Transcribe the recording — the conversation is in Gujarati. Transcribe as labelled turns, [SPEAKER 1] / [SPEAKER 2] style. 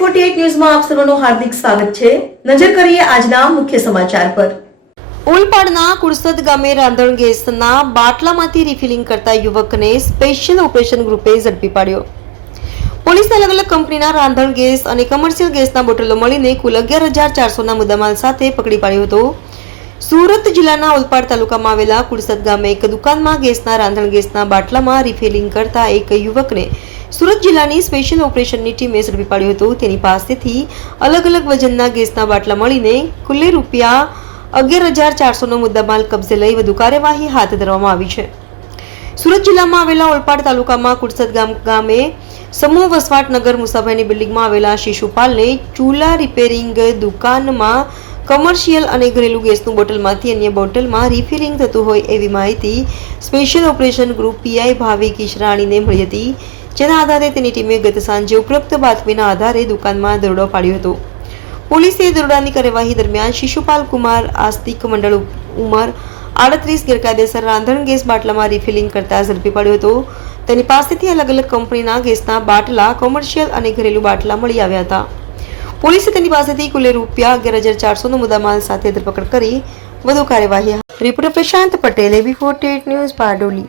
[SPEAKER 1] ફોર્ટી ન્યૂઝમાં આપ સર્વનું હાર્દિક સ્વાગત છે. નજર કરીએ આજના મુખ્ય સમાચાર પર. ઉલપાડના કુરસદ ગામે રાંધણ ગેસના બાટલામાંથી રિફિલિંગ કરતા યુવકને સ્પેશિયલ ઓપરેશન ગ્રુપે ઝડપી પાડ્યો. પોલીસ અલગ અલગ કંપનીના રાંધણ ગેસ અને કમર્શિયલ ગેસના બોટલો મળીને કુલ અગિયાર હજાર ચારસોના મુદ્દામાલ સાથે પકડી પાડ્યો હતો. સુરત જિલ્લાના ઓલપાડ તાલુકામાં આવેલા કુરસદ ગામે એક દુકાનમાં ગેસના રાંધણ ગેસના બાટલામાં રિફિલિંગ કરતા એક યુવકને સુરત જિલ્લાની સ્પેશિયલ ઓપરેશનની ટીમે ઝડપી પાડ્યું હતું. તેની પાસેથી અલગ અલગ વજનના ગેસના બાટલા મળીને કુલ્લે રૂપિયા અગિયાર હજાર ચારસોનો મુદ્દામાલ કબજે લઈ વધુ કાર્યવાહી હાથ ધરવામાં આવી છે. સુરત જિલ્લામાં આવેલા ઓલપાડ તાલુકામાં કુરસદ ગામ ગામે સમૂહ વસવાટ નગર મુસાભાઈની બિલ્ડિંગમાં આવેલા શિશુપાલને ચૂલા રિપેરિંગ દુકાનમાં કમર્શિયલ અને ઘરેલું ગેસનું બોટલમાંથી અન્ય બોટલમાં રિફિલિંગ થતું હોય એવી માહિતી special operation group PI Bhavik ઈશરાણીને મળી હતી. જેના આધારે તેની ટીમે ગત સાંજે ઉપલબ્ધ બાતમીના આધારે દુકાનમાં દરોડો પાડ્યો હતો. પોલીસે દરોડાની કાર્યવાહી દરમિયાન શિશુપાલ કુમાર, આસ્તિક મંડળ ઉંમર, આડત્રીસ ગેરકાયદેસર રાંધણ ગેસ બાટલામાં રિફિલિંગ કરતા ઝડપી પડ્યો હતો. તેની પાસેથી અલગ અલગ કંપનીના ગેસના બાટલા, કોમર્શિયલ અને ઘરેલું બાટલા મળી આવ્યા હતા. પોલીસે તેની પાસેથી કુલે રૂપિયા અગિયાર હજાર ચારસોનો મુદ્દામાલ સાથે ધરપકડ કરી વધુ કાર્યવાહી reporter Prashant Patel, AB forty news Bardoli